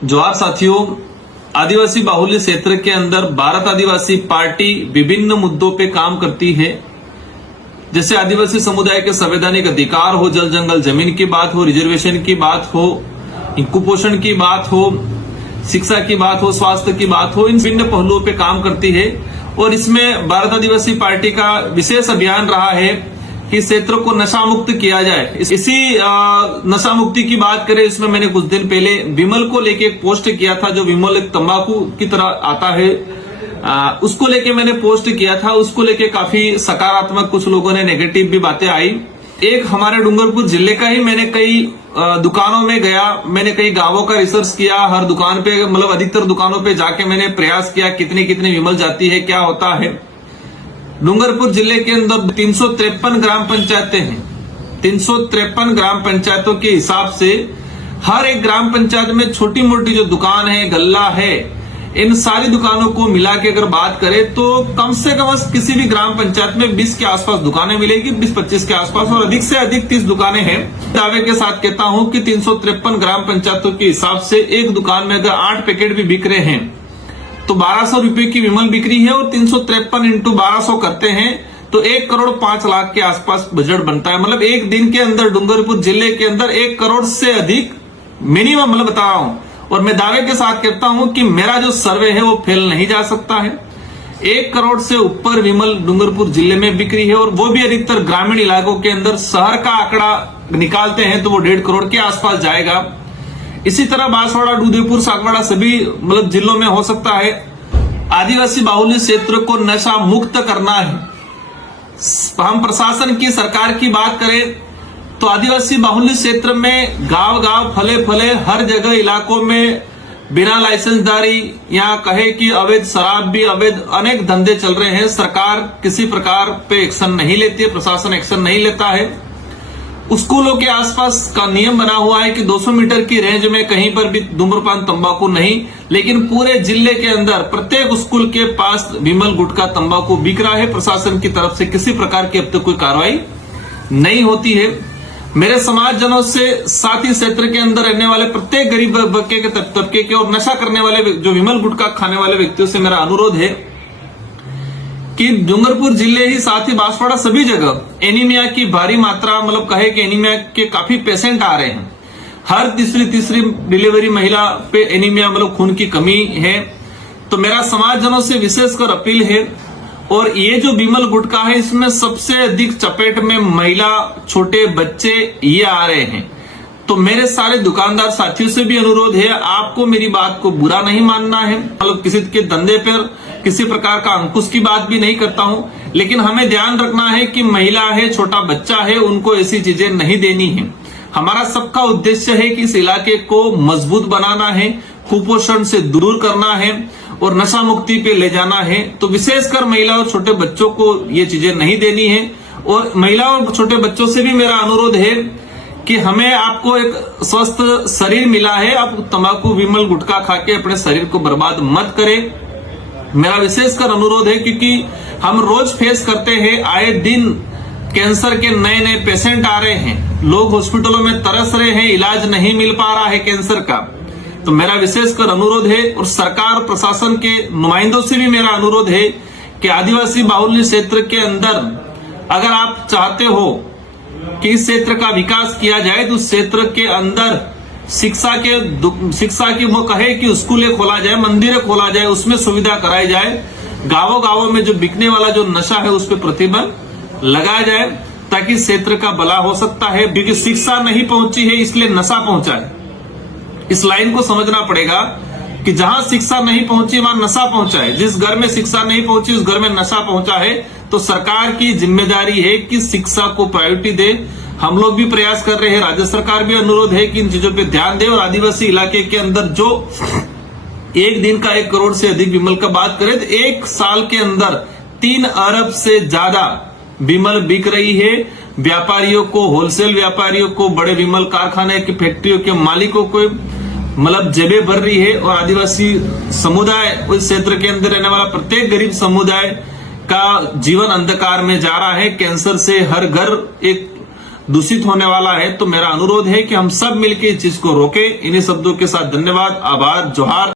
जोहार साथियों, आदिवासी बाहुल्य क्षेत्र के अंदर भारत आदिवासी पार्टी विभिन्न मुद्दों पे काम करती है। जैसे आदिवासी समुदाय के संवैधानिक अधिकार हो, जल जंगल जमीन की बात हो, रिजर्वेशन की बात हो, कुपोषण की बात हो, शिक्षा की बात हो, स्वास्थ्य की बात हो, इन विभिन्न पहलुओं पे काम करती है। और इसमें भारत आदिवासी पार्टी का विशेष अभियान रहा है कि क्षेत्र को नशा मुक्त किया जाए। इसी नशा मुक्ति की बात करें, इसमें मैंने कुछ दिन पहले विमल को लेके एक पोस्ट किया था, जो विमल एक तंबाकू की तरह आता है, उसको लेके मैंने पोस्ट किया था। उसको लेके काफी सकारात्मक, कुछ लोगों ने नेगेटिव भी बातें आई। एक हमारे डूंगरपुर जिले का ही मैंने कई दुकानों में गया, मैंने कई गांवों का रिसर्च किया, हर दुकान पे मतलब अधिकतर दुकानों पे जाके मैंने प्रयास किया कितनी कितनी विमल जाती है, क्या होता है। डूंगरपुर जिले के अंदर 353 ग्राम पंचायतें हैं। 353 ग्राम पंचायतों के हिसाब से हर एक ग्राम पंचायत में छोटी मोटी जो दुकान है, गल्ला है, इन सारी दुकानों को मिला के अगर बात करें तो कम से कम किसी भी ग्राम पंचायत में 20 के आसपास दुकानें मिलेगी, 20-25 के आसपास, और अधिक से अधिक 30 दुकानें हैं। दावे के साथ कहता हूं कि 353 ग्राम पंचायतों के हिसाब से एक दुकान में अगर 8 पैकेट भी बिक रहे हैं तो 1200 रुपए की विमल बिक्री है, और 353 इंटू 1200 करते हैं तो 1 करोड़ 5 लाख के आसपास बजट बनता है। मतलब एक दिन के अंदर डूंगरपुर जिले के अंदर 1 करोड़ से अधिक मिनिमम मतलब बता रहा हूं। और मैं दावे के साथ कहता हूं कि मेरा जो सर्वे है वो फेल नहीं जा सकता है। 1 करोड़ से ऊपर विमल डूंगरपुर जिले में बिक्री है, और वो भी अधिकतर ग्रामीण इलाकों के अंदर। शहर का आंकड़ा निकालते हैं तो वो 1.5 करोड़ के आसपास जाएगा। इसी तरह बांसवाड़ा, दूधेपुर, सागवाड़ा सभी मतलब जिलों में हो सकता है। आदिवासी बाहुल्य क्षेत्र को नशा मुक्त करना है। हम प्रशासन की, सरकार की बात करें तो आदिवासी बाहुल्य क्षेत्र में गांव गांव, फले फले, हर जगह इलाकों में बिना लाइसेंसदारी, यहाँ कहे कि अवैध शराब भी, अवैध अनेक धंधे चल रहे हैं। सरकार किसी प्रकार पे एक्शन नहीं लेती है, प्रशासन एक्शन नहीं लेता है। स्कूलों के आसपास का नियम बना हुआ है कि 200 मीटर की रेंज में कहीं पर भी धूम्रपान, तंबाकू नहीं, लेकिन पूरे जिले के अंदर प्रत्येक स्कूल के पास विमल, गुटखा, तंबाकू बिक रहा है। प्रशासन की तरफ से किसी प्रकार की अब तक कोई कार्रवाई नहीं होती है। मेरे समाजजनों से, साथ ही क्षेत्र के अंदर रहने वाले प्रत्येक गरीब तबके के और नशा करने वाले, जो विमल, गुटखा खाने वाले व्यक्तियों से मेरा अनुरोध है कि डूंगरपुर जिले ही साथ ही बांसवाड़ा सभी जगह एनीमिया की भारी मात्रा, मतलब कहे कि एनीमिया के काफी पेशेंट आ रहे हैं। हर तीसरी डिलीवरी महिला पे एनीमिया मतलब खून की कमी है। तो मेरा समाजजनों से विशेषकर अपील है। और ये जो विमल, गुटखा है, इसमें सबसे अधिक चपेट में महिला, छोटे बच्चे ये आ रहे हैं। तो मेरे सारे दुकानदार साथियों से भी अनुरोध है, आपको मेरी बात को बुरा नहीं मानना है। मतलब किसी के धंधे पर किसी प्रकार का अंकुश की बात भी नहीं करता हूं, लेकिन हमें ध्यान रखना है कि महिला है, छोटा बच्चा है, उनको ऐसी चीजें नहीं देनी है। हमारा सबका उद्देश्य है कि इस इलाके को मजबूत बनाना है, कुपोषण से दूर करना है और नशा मुक्ति पे ले जाना है। तो विशेषकर महिला और छोटे बच्चों को ये चीजें नहीं देनी है। और महिला और छोटे बच्चों से भी मेरा अनुरोध है कि हमें, आपको एक स्वस्थ शरीर मिला है, आप तंबाकू, विमल, गुटखा खा के अपने शरीर को बर्बाद मत करें। मेरा विशेषकर अनुरोध है, क्योंकि हम रोज फेस करते हैं, आए दिन कैंसर के नए नए पेशेंट आ रहे हैं, लोग हॉस्पिटलों में तरस रहे हैं, इलाज नहीं मिल पा रहा है कैंसर का। तो मेरा विशेषकर अनुरोध है, और सरकार, प्रशासन के नुमाइंदों से भी मेरा अनुरोध है कि आदिवासी बाहुल्य क्षेत्र के अंदर अगर आप चाहते हो कि इस क्षेत्र का विकास किया जाए तो उस क्षेत्र के अंदर शिक्षा की वो कहे कि स्कूलें खोला जाए, मंदिरें खोला जाए, उसमें सुविधा कराई जाए। गांवों गांवों में जो बिकने वाला जो नशा है उस पर प्रतिबंध लगाया जाए, ताकि क्षेत्र का भला हो सकता है। क्योंकि शिक्षा नहीं पहुंची है इसलिए नशा पहुंचा है। इस लाइन को समझना पड़ेगा कि जहां शिक्षा नहीं पहुंची वहां नशा पहुंचा है। जिस घर में शिक्षा नहीं पहुंची उस घर में नशा पहुंचा है। तो सरकार की जिम्मेदारी है कि शिक्षा को प्रायोरिटी दे। हम लोग भी प्रयास कर रहे हैं, राज्य सरकार भी अनुरोध है कि इन चीजों पे ध्यान दे। और आदिवासी इलाके के अंदर जो एक दिन का 1 करोड़ से अधिक विमल का बात करें तो 1 साल के अंदर 3 अरब से ज्यादा विमल बिक रही है। व्यापारियों को, होलसेल व्यापारियों को, बड़े विमल कारखाने की फैक्ट्रियों के मालिकों को मतलब जेबें भर रही है। और आदिवासी समुदाय, उस क्षेत्र के अंदर रहने वाला प्रत्येक गरीब समुदाय का जीवन अंधकार में जा रहा है। कैंसर से हर घर एक दूषित होने वाला है। तो मेरा अनुरोध है कि हम सब मिलकर इस चीज को रोकें। इन्हीं शब्दों के साथ धन्यवाद, आभार, जोहार।